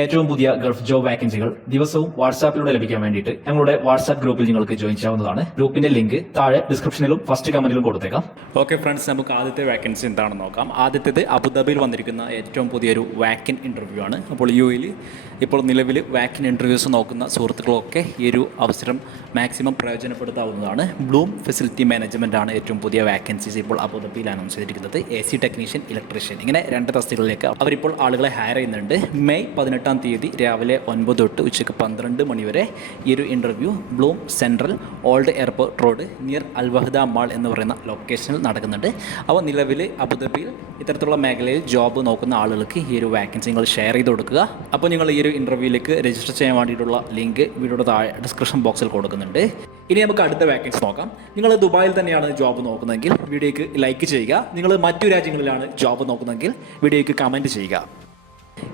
ഏറ്റവും പുതിയ Gulf job വാക്കൻസികൾ ദിവസവും വാട്സാപ്പിലൂടെ ലഭിക്കാൻ വേണ്ടിയിട്ട് ഞങ്ങളുടെ വാട്സാപ്പ് ഗ്രൂപ്പിൽ നിങ്ങൾക്ക് ജോയിൻ ചെയ്യാവുന്നതാണ്. ഗ്രൂപ്പിന്റെ ലിങ്ക് താഴെ ഡിസ്ക്രിപ്ഷനിലും ഫസ്റ്റ് കമന്റിലും കൊടുത്തേക്കാം. ഓക്കെ ഫ്രണ്ട്സ്, നമുക്ക് ആദ്യത്തെ വാക്കൻസി എന്താണെന്ന് നോക്കാം. ആദ്യത്തേത് അബുദാബിയിൽ വന്നിരിക്കുന്ന ഏറ്റവും പുതിയൊരു വാക്കിൻ ഇൻ്റർവ്യൂ ആണ്. അപ്പോൾ യുഎയിൽ ഇപ്പോൾ നിലവിൽ വാക്കിൻ ഇൻ്റർവ്യൂസ് നോക്കുന്ന സുഹൃത്തുക്കളൊക്കെ ഈ ഒരു അവസരം മാക്സിമം പ്രയോജനപ്പെടുത്താവുന്നതാണ്. ബ്ലൂം ഫെസിലിറ്റി മാനേജ്മെൻ്റ് ആണ് ഏറ്റവും പുതിയ വാക്കൻസീസ് ഇപ്പോൾ അബുദാബിയിൽ അനൗൺസ് ചെയ്തിരിക്കുന്നത്. AC ടെക്നീഷ്യൻ, ഇലക്ട്രീഷ്യൻ, ഇങ്ങനെ 2 തസ്തികകളിലേക്ക് അവരിപ്പോൾ ആളുകളെ ഹയർ ചെയ്യുന്നുണ്ട്. മെയ് 18 തീയതി രാവിലെ 9 തൊട്ട് ഉച്ചയ്ക്ക് 12 മണി വരെ ഈ ഒരു interview Bloom central old airport road near അൽവഹദ mall എന്ന് പറയുന്ന ലൊക്കേഷനിൽ നടക്കുന്നുണ്ട്. അപ്പോൾ നിലവിൽ അബുദാബിയിൽ ഇത്തരത്തിലുള്ള മേഖലയിൽ ജോബ് നോക്കുന്ന ആളുകൾക്ക് ഈ ഒരു വാക്കൻസി നിങ്ങൾ ഷെയർ ചെയ്ത് കൊടുക്കുക. അപ്പോൾ നിങ്ങൾ ഈ ഒരു ഇൻ്റർവ്യൂവിലേക്ക് രജിസ്റ്റർ ചെയ്യാൻ വേണ്ടിയിട്ടുള്ള ലിങ്ക് വീഡിയോയുടെ താഴെ ഡിസ്ക്രിപ്ഷൻ ബോക്സിൽ കൊടുക്കുന്നുണ്ട്. ഇനി നമുക്ക് അടുത്ത വാക്കൻസി നോക്കാം. നിങ്ങൾ ദുബായിൽ തന്നെയാണ് ജോബ് നോക്കുന്നതെങ്കിൽ വീഡിയോയ്ക്ക് ലൈക്ക് ചെയ്യുക. നിങ്ങൾ മറ്റു രാജ്യങ്ങളിലാണ് ജോബ് നോക്കുന്നതെങ്കിൽ വീഡിയോയ്ക്ക് കമൻറ്റ് ചെയ്യുക.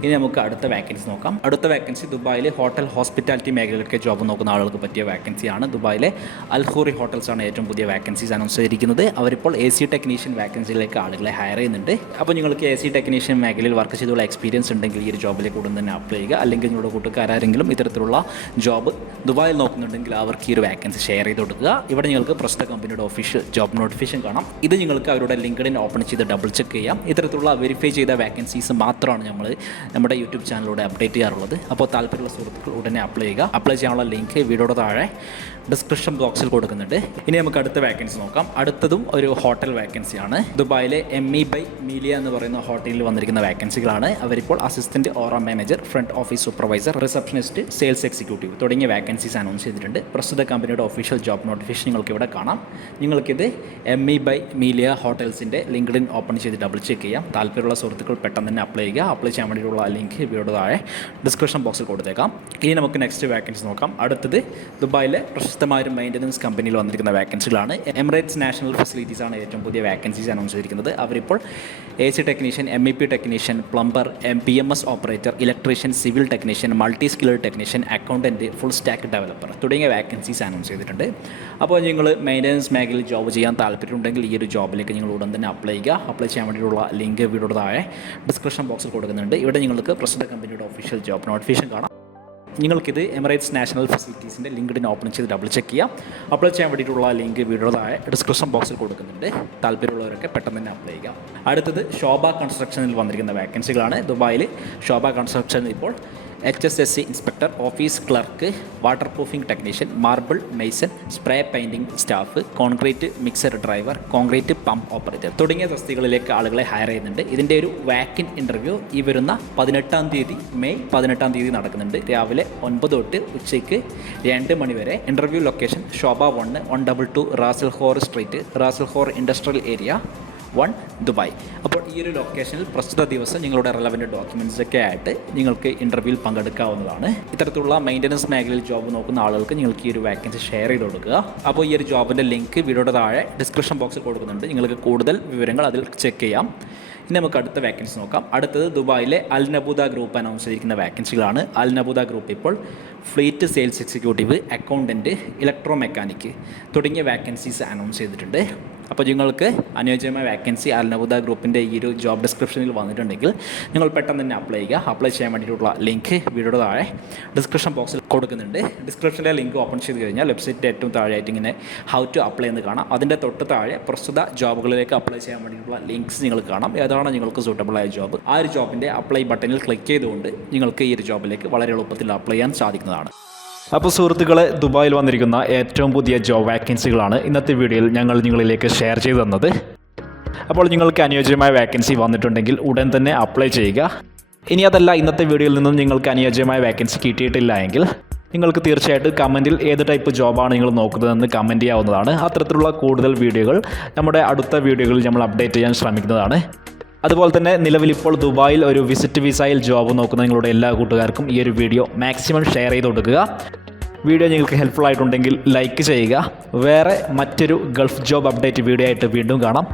ഇനി നമുക്ക് അടുത്ത വാക്കൻസി നോക്കാം. അടുത്ത വാക്കൻസി ദുബായിലെ ഹോട്ടൽ ഹോസ്പിറ്റാലിറ്റി മേഖലയിലൊക്കെ ജോബ് നോക്കുന്ന ആളുകൾക്ക് പറ്റിയ വാക്കൻസിയാണ്. ദുബായിലെ അൽഖൂറി ഹോട്ടൽസാണ് ഏറ്റവും പുതിയ വാക്കൻസീസ് അനൗൺസ് ചെയ്തിരിക്കുന്നത്. അവരിപ്പോൾ AC ടെക്നീഷ്യൻ വാക്കൻസിയിലേക്ക് ആളുകളെ ഹയർ ചെയ്യുന്നുണ്ട്. അപ്പോൾ നിങ്ങൾക്ക് AC ടെക്നീഷ്യൻ മേഖലയിൽ വർക്ക് ചെയ്തുള്ള എക്സ്പീരിയൻസ് ഉണ്ടെങ്കിൽ ഈ ഒരു ജോബിലേക്ക് ഉടൻ തന്നെ അപ്ലൈ ചെയ്യുക. അല്ലെങ്കിൽ നിങ്ങളുടെ കൂട്ടുകാരെങ്കിലും ഇത്തരത്തിലുള്ള ജോബ് ദുബായിൽ നോക്കുന്നുണ്ടെങ്കിൽ അവർക്ക് ഈ ഒരു വാക്കൻസി ഷെയർ ചെയ്ത് കൊടുക്കുക. ഇവിടെ നിങ്ങൾക്ക് പ്രസ്തുത കമ്പനിയുടെ ഒഫീഷ്യൽ ജോബ് നോട്ടിഫിക്കേഷൻ കാണാം. ഇത് നിങ്ങൾക്ക് അവരുടെ ലിങ്ക്ഡിൻ ഓപ്പൺ ചെയ്ത് ഡബിൾ ചെക്ക് ചെയ്യാം. ഇത്തരത്തിലുള്ള വെരിഫൈ ചെയ്ത വാക്കൻസീസ് മാത്രമാണ് നമ്മുടെ യൂട്യൂബ് ചാനലിലൂടെ അപ്ഡേറ്റ് ചെയ്യാറുള്ളത്. അപ്പോൾ താല്പര്യമുള്ള സുഹൃത്തുക്കൾ ഉടനെ അപ്ലൈ ചെയ്യുക. അപ്ലൈ ചെയ്യാനുള്ള ലിങ്ക് വീഡിയോയുടെ താഴെ ഡിസ്ക്രിപ്ഷൻ ബോക്സിൽ കൊടുക്കുന്നുണ്ട്. ഇനി നമുക്ക് അടുത്ത വാക്കൻസി നോക്കാം. അടുത്തതും ഒരു ഹോട്ടൽ വാക്കൻസിയാണ്. ദുബായിലെ ME ബൈ മീലിയ എന്ന് പറയുന്ന ഹോട്ടലിൽ വന്നിരിക്കുന്ന വാക്കൻസികളാണ്. അവരിപ്പോൾ assistant or manager, front office supervisor, receptionist, sales executive തുടങ്ങിയ വാക്കൻസീസ് അനൗൺസ് ചെയ്തിട്ടുണ്ട്. പ്രസ്തുത കമ്പനിയുടെ ഒഫീഷ്യൽ ജോബ് നോട്ടിഫിക്കേഷൻ നിങ്ങൾക്ക് ഇവിടെ കാണാം. നിങ്ങൾക്കിത് ME ബൈ മീലിയ ഹോട്ടൽസിൻ്റെ ലിങ്ക്ഡിൻ ഓപ്പൺ ചെയ്ത് ഡബിൾ ചെക്ക് ചെയ്യാം. താല്പര്യമുള്ള സുഹൃത്തുക്കൾ പെട്ടെന്ന് തന്നെ അപ്ലൈ ചെയ്യുക. അപ്ലൈ ചെയ്യാൻ വേണ്ടിയിട്ടുള്ള ലിങ്ക് വീഡിയോയുടെ താഴെ ഡിസ്ക്രിപ്ഷൻ ബോക്സിൽ കൊടുത്തേക്കാം. ഇനി നമുക്ക് നെക്സ്റ്റ് വാക്കൻസി നോക്കാം. അടുത്തത് ദുബായിലെ പ്രശസ്തമായ ഒരു മെയിൻ്റനൻസ് കമ്പനിയിൽ വന്നിരിക്കുന്ന വാക്കൻസികളാണ്. എമിറേറ്റ്സ് നാഷണൽ ഫെസിലിറ്റീസ് ആണ് ഏറ്റവും പുതിയ വാക്കൻസീസ് അനൗൺസ് ചെയ്തിരിക്കുന്നത്. അവരിപ്പോൾ AC technician, MEP technician, plumber, PMS operator, electrician, civil technician, multi skilled technician, accountant, full stack developer തുടങ്ങിയ വാക്കൻസീസ് അനൗൺസ് ചെയ്തിട്ടുണ്ട്. അപ്പോൾ നിങ്ങൾ മെയിൻ്റനൻസ് മേഖലയിൽ ജോബ് ചെയ്യാൻ താല്പര്യമുണ്ടെങ്കിൽ ഈ ഒരു ജോബിലേക്ക് നിങ്ങൾ ഉടൻ തന്നെ അപ്ലൈ ചെയ്യുക. അപ്ലൈ ചെയ്യാൻ വേണ്ടിയിട്ടുള്ള ലിങ്ക് വീഡിയോയുടെ താഴെ ഡിസ്ക്രിപ്ഷൻ ബോക്സിൽ കൊടുക്കുന്നുണ്ട്. ഇവിടെ നിങ്ങൾക്ക് പ്രസ്തുത കമ്പനിയുടെ ഒഫീഷ്യൽ ജോബ് നോട്ടിഫിക്കേഷൻ കാണാം. നിങ്ങൾക്കിത് എമിറേറ്റ്സ് നാഷണൽ ഫെസിലിറ്റീസിൻ്റെ ലിങ്ക്ഡിൻ ഓപ്പൺ ചെയ്ത് ഡബിൾ ചെക്ക് ചെയ്യാം. അപ്ലൈ ചെയ്യാൻ വേണ്ടിയിട്ടുള്ള ലിങ്ക് വീഡിയോയുടെ താഴെ ഡിസ്ക്രിപ്ഷൻ ബോക്സിൽ കൊടുക്കുന്നുണ്ട്. താല്പര്യമുള്ളവരൊക്കെ പെട്ടെന്ന് തന്നെ അപ്ലൈ ചെയ്യുക. അടുത്തത് ശോഭ കൺസ്ട്രക്ഷനിൽ വന്നിരിക്കുന്ന വാക്കൻസികളാണ്. ദുബായിൽ ശോഭ കൺസ്ട്രക്ഷനിൽ ഇപ്പോൾ HSSC inspector, office clerk, water proofing technician, marble Mason, spray painting staff, concrete mixer driver, concrete pump operator തുടങ്ങിയ തസ്തികകളിലേക്ക് ആളുകളെ ഹയർ ചെയ്യുന്നുണ്ട്. ഇതിൻ്റെ ഒരു വാക്കിൻ ഇൻ്റർവ്യൂ ഈ വരുന്ന 18 തീയതി മെയ് 18 നടക്കുന്നുണ്ട്. രാവിലെ 9 തൊട്ട് ഉച്ചയ്ക്ക് 2 മണി വരെ. ഇൻ്റർവ്യൂ ലൊക്കേഷൻ ശോഭ 122 Ras al Khor street, Ras al Khor industrial area 1 Dubai. അപ്പോൾ ഈ ഒരു ലൊക്കേഷനിൽ പ്രസ്തുത ദിവസം നിങ്ങളുടെ റെലവൻറ്റ് ഡോക്യുമെൻറ്റ്സൊക്കെ ആയിട്ട് നിങ്ങൾക്ക് ഇൻ്റർവ്യൂവിൽ പങ്കെടുക്കാവുന്നതാണ്. ഇത്തരത്തിലുള്ള മെയിൻ്റനൻസ് മേഖലയിൽ ജോബ് നോക്കുന്ന ആളുകൾക്ക് നിങ്ങൾക്ക് ഈ ഒരു വാക്കൻസി ഷെയർ ചെയ്ത് കൊടുക്കുക. അപ്പോൾ ഈ ഒരു ജോബിൻ്റെ ലിങ്ക് വീഡിയോയുടെ താഴെ ഡിസ്ക്രിപ്ഷൻ ബോക്സിൽ കൊടുക്കുന്നുണ്ട്. നിങ്ങൾക്ക് കൂടുതൽ വിവരങ്ങൾ അതിൽ ചെക്ക് ചെയ്യാം. ഇനി നമുക്ക് അടുത്ത വാക്കൻസി നോക്കാം. അടുത്തത് ദുബായിലെ അൽ നബൂദ ഗ്രൂപ്പ് അനൗൺസ് ചെയ്തിരിക്കുന്ന വാക്കൻസികളാണ്. അൽ നബൂദ ഗ്രൂപ്പ് ഇപ്പോൾ fleet sales executive, accountant, electro mechanic തുടങ്ങിയ വാക്കൻസീസ് അനൗൺസ് ചെയ്തിട്ടുണ്ട്. അപ്പോൾ നിങ്ങൾക്ക് അനുയോജ്യമായ വാക്കൻസി അൽ നബൂദ ഗ്രൂപ്പിൻ്റെ ഈ ഒരു ജോബ് ഡിസ്ക്രിപ്ഷനിൽ വന്നിട്ടുണ്ടെങ്കിൽ നിങ്ങൾ പെട്ടെന്ന് തന്നെ അപ്ലൈ ചെയ്യുക. അപ്ലൈ ചെയ്യാൻ വേണ്ടിയിട്ടുള്ള ലിങ്ക് വീഡിയോയുടെ താഴെ ഡിസ്ക്രിപ്ഷൻ ബോക്സിൽ കൊടുക്കുന്നുണ്ട്. ഡിസ്ക്രിപ്ഷനിലെ ലിങ്ക് ഓപ്പൺ ചെയ്ത് കഴിഞ്ഞാൽ വെബ്സൈറ്റിൻ്റെ ഏറ്റവും താഴെയായിട്ട് ഇങ്ങനെ ഹൗ ടു അപ്ലൈ എന്ന് കാണാം. അതിൻ്റെ തൊട്ട് താഴെ പ്രസ്തുത ജോബുകളിലേക്ക് അപ്ലൈ ചെയ്യാൻ വേണ്ടിയിട്ടുള്ള ലിങ്ക്സ് നിങ്ങൾ കാണാം. ഏതാണ് നിങ്ങൾക്ക് സൂട്ടബിളായ ജോബ്, ആ ഒരു ജോബിൻ്റെ അപ്ലൈ ബട്ടണിൽ ക്ലിക്ക് ചെയ്തുകൊണ്ട് നിങ്ങൾക്ക് ഈ ഒരു ജോബിലേക്ക് വളരെ എളുപ്പത്തിൽ അപ്ലൈ ചെയ്യാൻ സാധിക്കുന്നതാണ്. അപ്പോൾ സുഹൃത്തുക്കളെ, ദുബായിൽ വന്നിരിക്കുന്ന ഏറ്റവും പുതിയ ജോബ് വാക്കൻസികളാണ് ഇന്നത്തെ വീഡിയോയിൽ ഞങ്ങൾ നിങ്ങളിലേക്ക് ഷെയർ ചെയ്തു തന്നത്. അപ്പോൾ നിങ്ങൾക്ക് അനുയോജ്യമായ വാക്കൻസി വന്നിട്ടുണ്ടെങ്കിൽ ഉടൻ തന്നെ അപ്ലൈ ചെയ്യുക. ഇനി അതല്ല, ഇന്നത്തെ വീഡിയോയിൽ നിന്നും നിങ്ങൾക്ക് അനുയോജ്യമായ വാക്കൻസി കിട്ടിയിട്ടില്ല എങ്കിൽ നിങ്ങൾക്ക് തീർച്ചയായിട്ടും കമൻറ്റിൽ ഏത് ടൈപ്പ് ജോബാണ് നിങ്ങൾ നോക്കുന്നതെന്ന് കമൻറ്റ് ചെയ്യാവുന്നതാണ്. അത്തരത്തിലുള്ള കൂടുതൽ വീഡിയോകൾ നമ്മുടെ അടുത്ത വീഡിയോകളിൽ നമ്മൾ അപ്ഡേറ്റ് ചെയ്യാൻ ശ്രമിക്കുന്നതാണ്. അതുപോലെ തന്നെ നിലവിലിപ്പോൾ ദുബായിൽ ഒരു വിസിറ്റ് വിസയിൽ ജോബ് നോക്കുന്ന നിങ്ങളുടെ എല്ലാ കൂട്ടുകാർക്കും ഈ ഒരു വീഡിയോ മാക്സിമം ഷെയർ ചെയ്ത് കൊടുക്കുക. വീഡിയോ നിങ്ങൾക്ക് ഹെൽപ്ഫുൾ ആയിട്ടുണ്ടെങ്കിൽ ലൈക്ക് ചെയ്യുക. വേറെ മറ്റൊരു ഗൾഫ് ജോബ് അപ്ഡേറ്റ് വീഡിയോ ആയിട്ട് വീണ്ടും കാണാം.